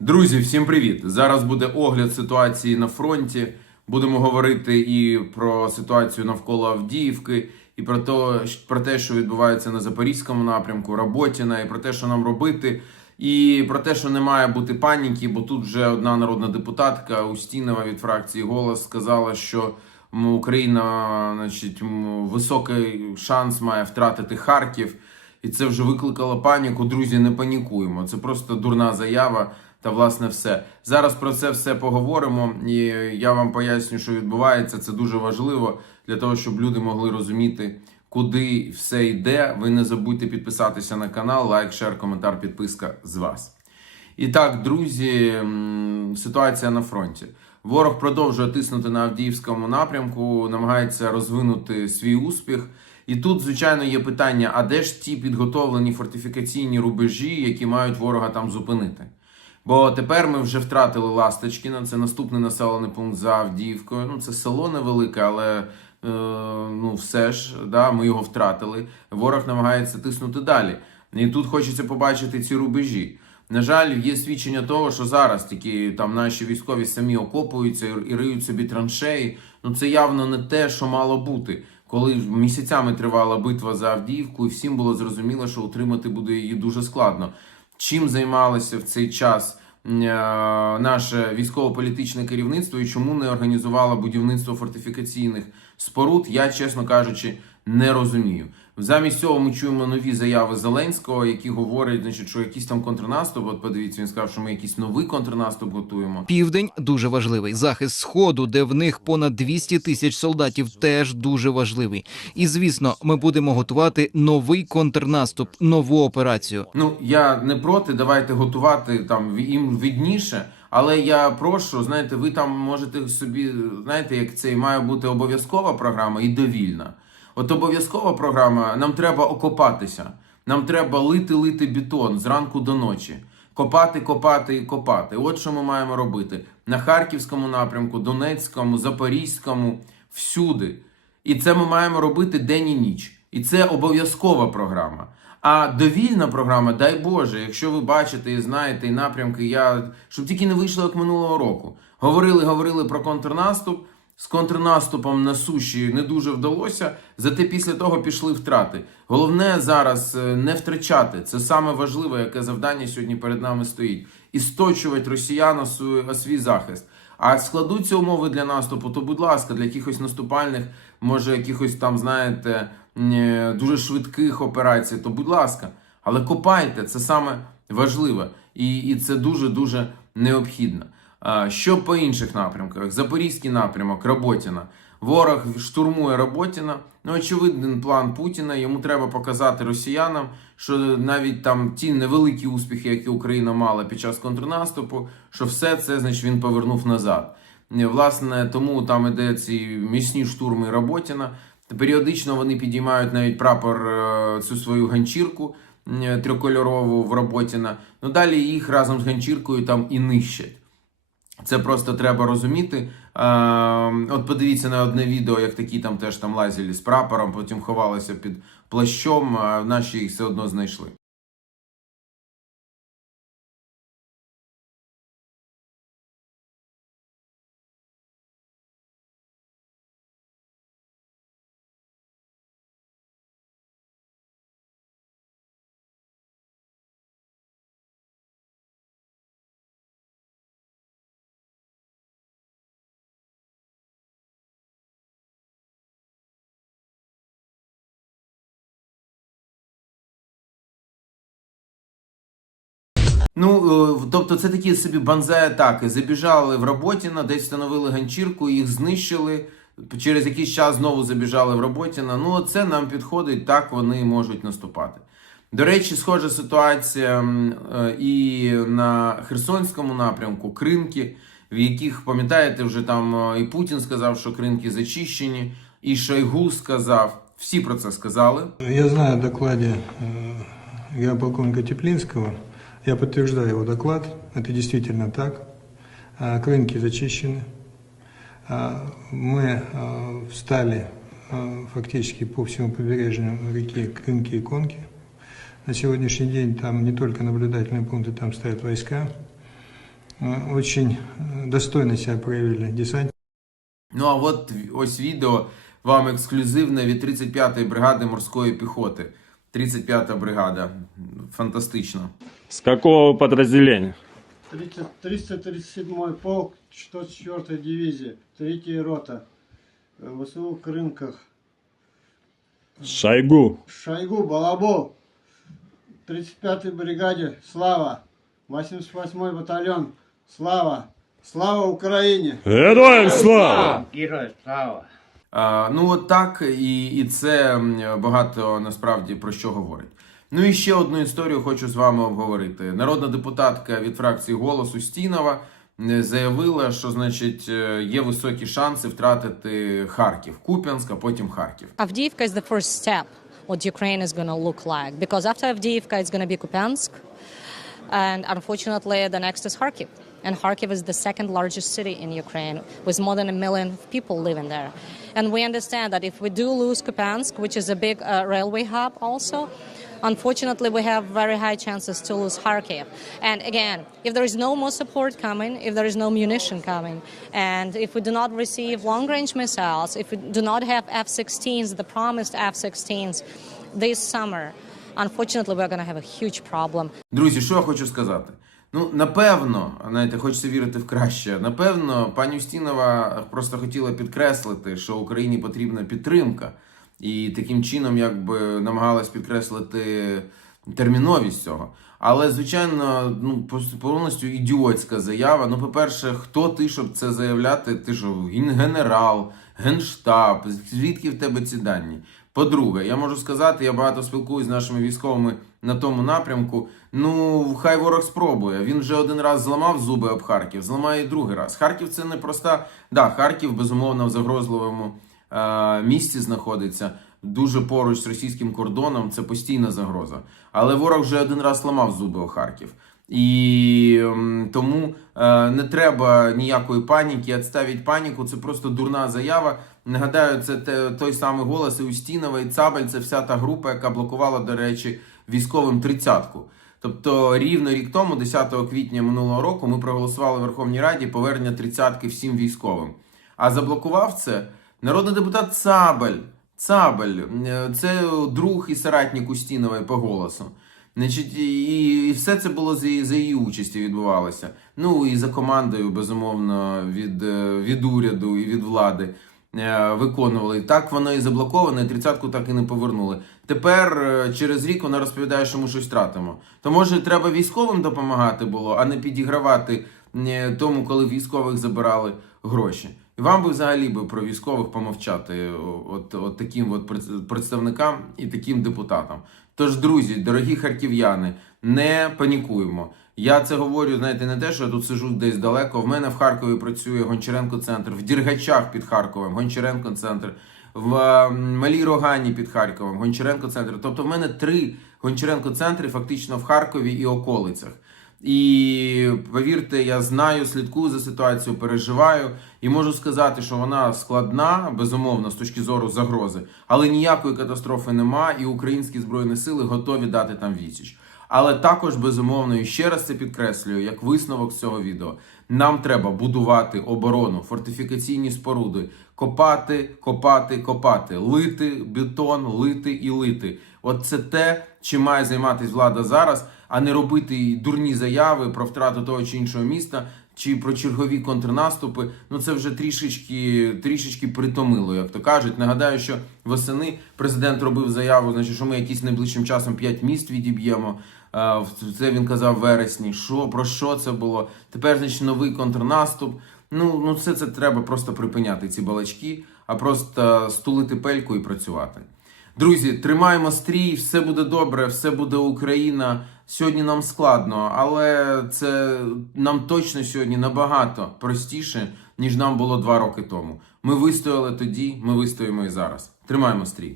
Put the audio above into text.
Друзі, всім привіт! Зараз буде огляд ситуації на фронті. Будемо говорити і про ситуацію навколо Авдіївки, і про те, про те, що відбувається на Запорізькому напрямку, Роботіна, і про те, що нам робити, і про те, що не має бути паніки, бо тут вже одна народна депутатка Устінова від фракції Голос сказала, що Україна, значить, високий шанс має втратити Харків. І це вже викликало паніку. Друзі, не панікуємо. Це просто дурна заява. Та власне все зараз про це все поговоримо, і я вам поясню, що відбувається. Це дуже важливо для того, щоб люди могли розуміти, куди все йде. Ви не забудьте підписатися на канал, лайк, шер, коментар, підписка з вас. І так, друзі, ситуація на фронті. Ворог продовжує тиснути на Авдіївському напрямку, намагається розвинути свій успіх. І тут, звичайно, є питання: а де ж ті підготовлені фортифікаційні рубежі, які мають ворога там зупинити? Бо тепер ми вже втратили Ласточкіна, це наступний населений пункт за Авдіївкою. Ну, це село невелике, але е, ну все ж, да, ми його втратили. Ворог намагається тиснути далі. І тут хочеться побачити ці рубежі. На жаль, є свідчення того, що зараз тільки там наші військові самі окопуються і риють собі траншеї. Ну це явно не те, що мало бути. Коли місяцями тривала битва за Авдіївку, і всім було зрозуміло, що утримати буде її дуже складно. Чим займалося в цей час е, наше військово-політичне керівництво і чому не організувало будівництво фортифікаційних споруд, я, чесно кажучи, не розумію. Замість цього ми чуємо нові заяви Зеленського, які говорять, значить, що якийсь там контрнаступ. От подивіться, він сказав, що ми якийсь новий контрнаступ готуємо. Південь дуже важливий. Захист сходу, де в них понад 200 тисяч солдатів, теж дуже важливий. І звісно, ми будемо готувати новий контрнаступ, нову операцію. Ну я не проти, давайте готувати там їм відніше. Але я прошу, знаєте, ви там можете собі, знаєте, як це має бути обов'язкова програма і довільна. От обов'язкова програма, нам треба окопатися. Нам треба лити лити бетон зранку до ночі. Копати, копати і копати. От що ми маємо робити на Харківському напрямку, Донецькому, Запорізькому, всюди. І це ми маємо робити день і ніч. І це обов'язкова програма. А довільна програма, дай Боже, якщо ви бачите і знаєте і напрямки, я щоб тільки не вийшло як минулого року. Говорили, говорили про контрнаступ. З контрнаступом на суші не дуже вдалося, зате після того пішли втрати. Головне зараз е, не втрачати. Це саме важливе, яке завдання сьогодні перед нами стоїть. І сточувати росіян свій- захист. А складуться умови для наступу, то будь ласка, для якихось наступальних, може, якихось там, знаєте, дуже швидких операцій, то будь ласка. Але копайте, це саме важливе. І, і це дуже-дуже необхідно. Що по інших напрямках? Запорізький напрямок, Роботіна. Ворог штурмує Роботіна. Ну, очевидний план Путіна. Йому треба показати росіянам, що навіть там ті невеликі успіхи, які Україна мала під час контрнаступу, що все це значить він повернув назад. Власне, тому там іде ці міцні штурми Роботіна. Періодично вони підіймають навіть прапор е, цю свою ганчірку е, трикольорову в Роботіна. Ну далі їх разом з ганчіркою там і нищать. Це просто треба розуміти. От подивіться на одне відео, як такі там теж там лазили з прапором, потім ховалися під плащом, наші їх все одно знайшли. Ну, е, тобто, це такі собі банзай атаки. Забіжали в Роботіна, десь встановили ганчірку, їх знищили. Через якийсь час знову забіжали в Роботіна. Ну, це нам підходить, так вони можуть наступати. До речі, схожа ситуація е, і на Херсонському напрямку, Кринки, в яких, пам'ятаєте, вже там е, і Путін сказав, що Кринки зачищені, і Шойгу сказав. Всі про це сказали. Я знаю о докладе э, геополковника Теплинского. Я подтверждаю его доклад. Это действительно так. А, Клинки зачищены. А, Мы а, встали а, фактически по всему побережью реки Крынки и Конки. На сегодняшний день там не только наблюдательные пункты, там стоят войска. э, очень э, достойно себя проявили десантники. Ну а от ось відео вам ексклюзивне від 35-ї бригади морської піхоти. 35-та бригада. Фантастично. С какого подразделения? 30 337 полк 104 дивизии, 3 рота, Э, ВСУ Крынках, Шойгу. Шойгу, Балабол, 35-й бригаде, Слава, 88-й батальон, Слава, Слава Украине! Героям слава! Герой слава! Ну от так, і, і це багато насправді про що говорить. Ну і ще одну історію хочу з вами обговорити. Народна депутатка від фракції голосу Стінова заявила, що значить е, є високі шанси втратити Харків, Куп'янськ, а потім Харків. Avdiivka is the first step what Ukraine is going to look like because after Avdiivka it's going to be Kupiansk and unfortunately the next is Kharkiv and Kharkiv is the second largest city in Ukraine with more than a million people living there and we understand that if we do lose Kupiansk which is a big uh, railway hub also Unfortunately, we have very high chances to lose Kharkiv. And again, if there is no more support coming, if there is no munition coming, and if we do not receive long range missiles, if we do not have F 16s, the promised F 16s this summer, unfortunately, we're going to have a huge problem. Друзі, що я хочу сказати? Ну, напевно, знаєте, хочеться вірити в краще. Напевно, пані Устінова просто хотіла підкреслити, що Україні потрібна підтримка, і таким чином, якби намагалась підкреслити терміновість цього. Але, звичайно, ну повністю ідіотська заява. Ну, по-перше, хто ти, щоб це заявляти? Ти що, генерал, генштаб, звідки в тебе ці дані? По-друге, я можу сказати, я багато спілкуюсь з нашими військовими на тому напрямку. Ну, хай ворог спробує. Він вже один раз зламав зуби об Харків, зламає другий раз. Харків це не проста. Да, Харків, безумовно, в загрозливому е, місці знаходиться. Дуже поруч з російським кордоном, це постійна загроза. Але ворог вже один раз ламав зуби о Харків. І тому е, не треба ніякої паніки. Відставіть паніку, це просто дурна заява. Нагадаю, це той самий голос і Устінова, і Цабель, це вся та група, яка блокувала, до речі, військовим тридцятку. Тобто рівно рік тому, 10 квітня минулого року, ми проголосували в Верховній Раді повернення тридцятки всім військовим. А заблокував це народний депутат Цабель. Цабель, е, це друг і соратник Устінової по голосу. Значить, і, і все це було за, за її участі відбувалося. Ну і за командою, безумовно, від, е, від уряду і від влади виконували. Так воно і заблоковано, і тридцятку так і не повернули. Тепер е, через рік вона розповідає, що ми щось втратимо. То може треба військовим допомагати було, а не підігравати е, тому, коли військових забирали гроші. І вам би взагалі би про військових помовчати, от, от таким от пред- представникам і таким депутатам. Тож, друзі, дорогі харків'яни, не панікуємо. Я це говорю, знаєте, не те, що я тут сижу десь далеко. В мене в Харкові працює Гончаренко центр, в Діргачах під Харковом, Гончаренко центр, в е, Малій Рогані під Харковом, Гончаренко центр. Тобто в мене три Гончаренко центри фактично в Харкові і околицях. І повірте, я знаю, слідкую за ситуацією, переживаю і можу сказати, що вона складна, безумовно, з точки зору загрози, але ніякої катастрофи нема, і українські збройні сили готові дати там відсіч. Але також безумовно, і ще раз це підкреслюю, як висновок з цього відео. Нам треба будувати оборону, фортифікаційні споруди, копати, копати, копати, лити бетон, лити і лити. От це те, чим має займатися влада зараз, а не робити дурні заяви про втрату того чи іншого міста. Чи про чергові контрнаступи, ну це вже трішечки трішечки притомило, як то кажуть. Нагадаю, що восени президент робив заяву, значить, що ми якісь найближчим часом п'ять міст відіб'ємо. Е, Це він казав в вересні. Що про що це було? Тепер значить новий контрнаступ. Ну ну це, це треба просто припиняти ці балачки, а просто стулити пельку і працювати. Друзі, тримаємо стрій, все буде добре, все буде Україна. Сьогодні нам складно, але це нам точно сьогодні набагато простіше, ніж нам було два роки тому. Ми вистояли тоді, ми вистоїмо і зараз. Тримаємо стрій.